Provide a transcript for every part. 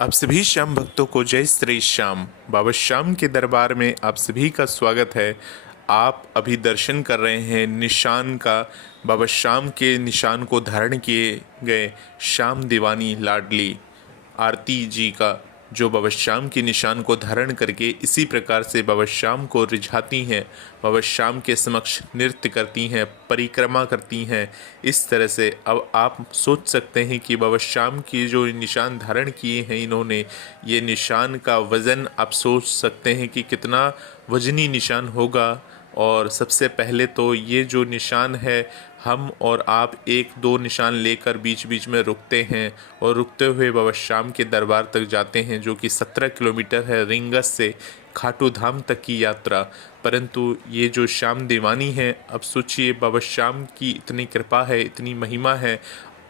आप सभी श्याम भक्तों को जय श्री श्याम। बाबा श्याम के दरबार में आप सभी का स्वागत है। आप अभी दर्शन कर रहे हैं निशान का। बाबा श्याम के निशान को धारण किए गए श्याम दीवानी लाडली आरती जी का, जो बाबा श्याम के निशान को धारण करके इसी प्रकार से बाबा श्याम को रिझाती हैं, बाबा श्याम के समक्ष नृत्य करती हैं, परिक्रमा करती हैं। इस तरह से अब आप सोच सकते हैं कि बाबा श्याम की जो निशान धारण किए हैं इन्होंने, ये निशान का वज़न आप सोच सकते हैं कि कितना वजनी निशान होगा। और सबसे पहले तो ये जो निशान है, हम और आप एक दो निशान लेकर बीच बीच में रुकते हैं और रुकते हुए बाबा श्याम के दरबार तक जाते हैं, जो कि 17 किलोमीटर है रिंगस से खाटू धाम तक की यात्रा। परंतु ये जो श्याम दीवानी है, अब सोचिए बाबा श्याम की इतनी कृपा है, इतनी महिमा है।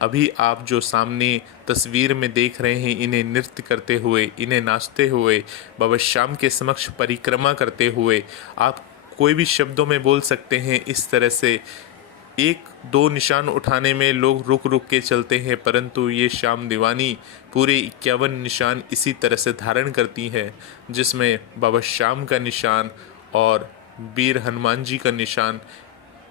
अभी आप जो सामने तस्वीर में देख रहे हैं, इन्हें नृत्य करते हुए, इन्हें नाचते हुए, बाबा श्याम के समक्ष परिक्रमा करते हुए, आप कोई भी शब्दों में बोल सकते हैं। इस तरह से एक दो निशान उठाने में लोग रुक रुक के चलते हैं, परंतु ये श्याम दीवानी पूरे 51 निशान इसी तरह से धारण करती है, जिसमें बाबा श्याम का निशान और वीर हनुमान जी का निशान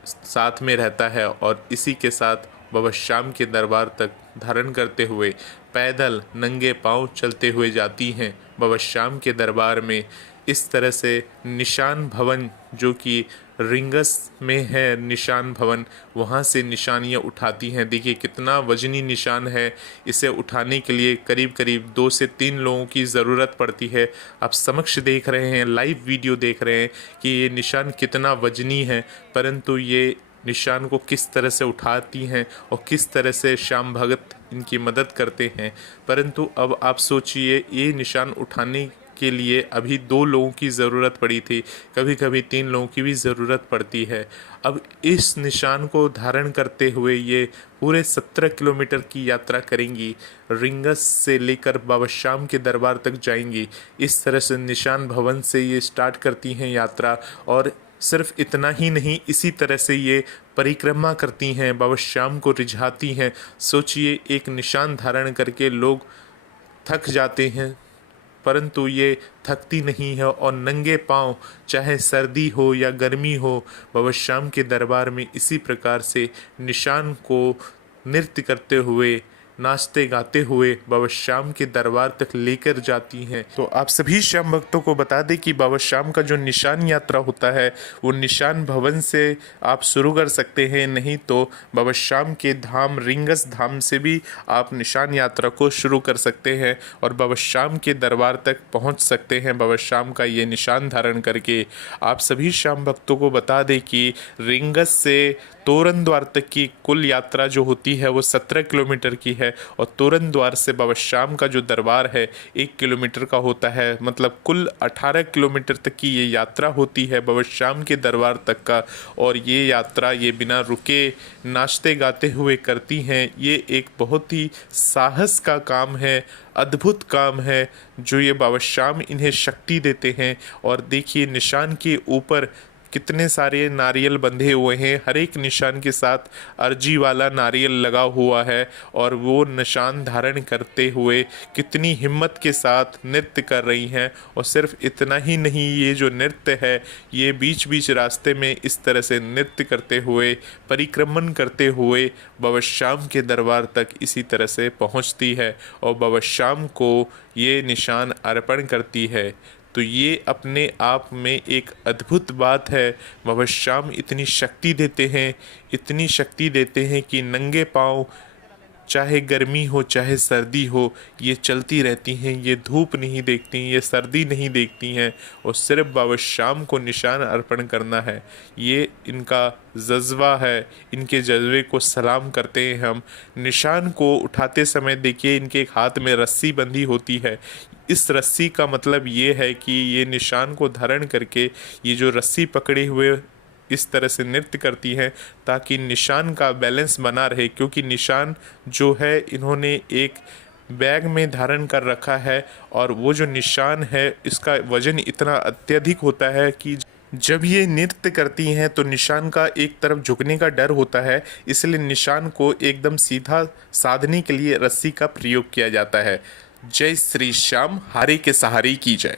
साथ में रहता है। और इसी के साथ बाबा श्याम के दरबार तक धारण करते हुए पैदल नंगे पांव चलते हुए जाती हैं बाबा श्याम के दरबार में। इस तरह से निशान भवन, जो कि रिंगस में है निशान भवन, वहाँ से निशानियाँ उठाती हैं। देखिए कितना वजनी निशान है। इसे उठाने के लिए करीब करीब 2 से 3 लोगों की ज़रूरत पड़ती है। आप समक्ष देख रहे हैं, लाइव वीडियो देख रहे हैं कि ये निशान कितना वजनी है, परंतु ये निशान को किस तरह से उठाती हैं और किस तरह से श्याम भगत इनकी मदद करते हैं। परंतु अब आप सोचिए, ये निशान उठाने के लिए अभी 2 लोगों की ज़रूरत पड़ी थी, कभी कभी 3 लोगों की भी ज़रूरत पड़ती है। अब इस निशान को धारण करते हुए ये पूरे 17 किलोमीटर की यात्रा करेंगी, रिंगस से लेकर बाबा श्याम के दरबार तक जाएंगी। इस तरह से निशान भवन से ये स्टार्ट करती हैं यात्रा। और सिर्फ इतना ही नहीं, इसी तरह से ये परिक्रमा करती हैं, बाबा श्याम को रिझाती हैं। सोचिए, एक निशान धारण करके लोग थक जाते हैं, परंतु ये थकती नहीं है और नंगे पांव, चाहे सर्दी हो या गर्मी हो, बाबा श्याम के दरबार में इसी प्रकार से निशान को नृत्य करते हुए, नाचते गाते हुए बाबा श्याम के दरबार तक लेकर जाती हैं। तो आप सभी श्याम भक्तों को बता दें कि बाबा श्याम का जो निशान यात्रा होता है, वो निशान भवन से आप शुरू कर सकते हैं, नहीं तो बाबा श्याम के धाम रिंगस धाम से भी आप निशान यात्रा को शुरू कर सकते हैं और बाबा श्याम के दरबार तक पहुंच सकते हैं बाबा श्याम का ये निशान धारण करके। आप सभी श्याम भक्तों को बता दें कि रिंगस से तोरण द्वार तक की कुल यात्रा जो होती है वो 17 किलोमीटर की है, और तोरण द्वार से बाबा श्याम का जो दरबार है 1 किलोमीटर का होता है। मतलब कुल 18 किलोमीटर तक की ये यात्रा होती है बाबा श्याम के दरबार तक का। और ये यात्रा ये बिना रुके नाचते गाते हुए करती हैं। ये एक बहुत ही साहस का काम है, अद्भुत काम है, जो ये बाबा श्याम इन्हें शक्ति देते हैं। और देखिए निशान के ऊपर कितने सारे नारियल बंधे हुए हैं, हर एक निशान के साथ अर्जी वाला नारियल लगा हुआ है, और वो निशान धारण करते हुए कितनी हिम्मत के साथ नृत्य कर रही हैं। और सिर्फ इतना ही नहीं, ये जो नृत्य है ये बीच बीच रास्ते में इस तरह से नृत्य करते हुए, परिक्रमण करते हुए बाबा श्याम के दरबार तक इसी तरह से पहुंचती है और बाबा श्याम को ये निशान अर्पण करती है। तो ये अपने आप में एक अद्भुत बात है। बाबा श्याम इतनी शक्ति देते हैं, इतनी शक्ति देते हैं कि नंगे पाँव, चाहे गर्मी हो चाहे सर्दी हो, ये चलती रहती हैं। ये धूप नहीं देखती, ये सर्दी नहीं देखती हैं, और सिर्फ बाबा श्याम को निशान अर्पण करना है। ये इनका जज्बा है, इनके जज्बे को सलाम करते हैं हम। निशान को उठाते समय देखिए इनके एक हाथ में रस्सी बंधी होती है। इस रस्सी का मतलब ये है कि ये निशान को धारण करके ये जो रस्सी पकड़े हुए इस तरह से नृत्य करती हैं, ताकि निशान का बैलेंस बना रहे। क्योंकि निशान जो है इन्होंने एक बैग में धारण कर रखा है, और वो जो निशान है इसका वजन इतना अत्यधिक होता है कि जब ये नृत्य करती हैं तो निशान का एक तरफ झुकने का डर होता है, इसलिए निशान को एकदम सीधा साधने के लिए रस्सी का प्रयोग किया जाता है। जय श्री श्याम, हारे के सहारे की जय।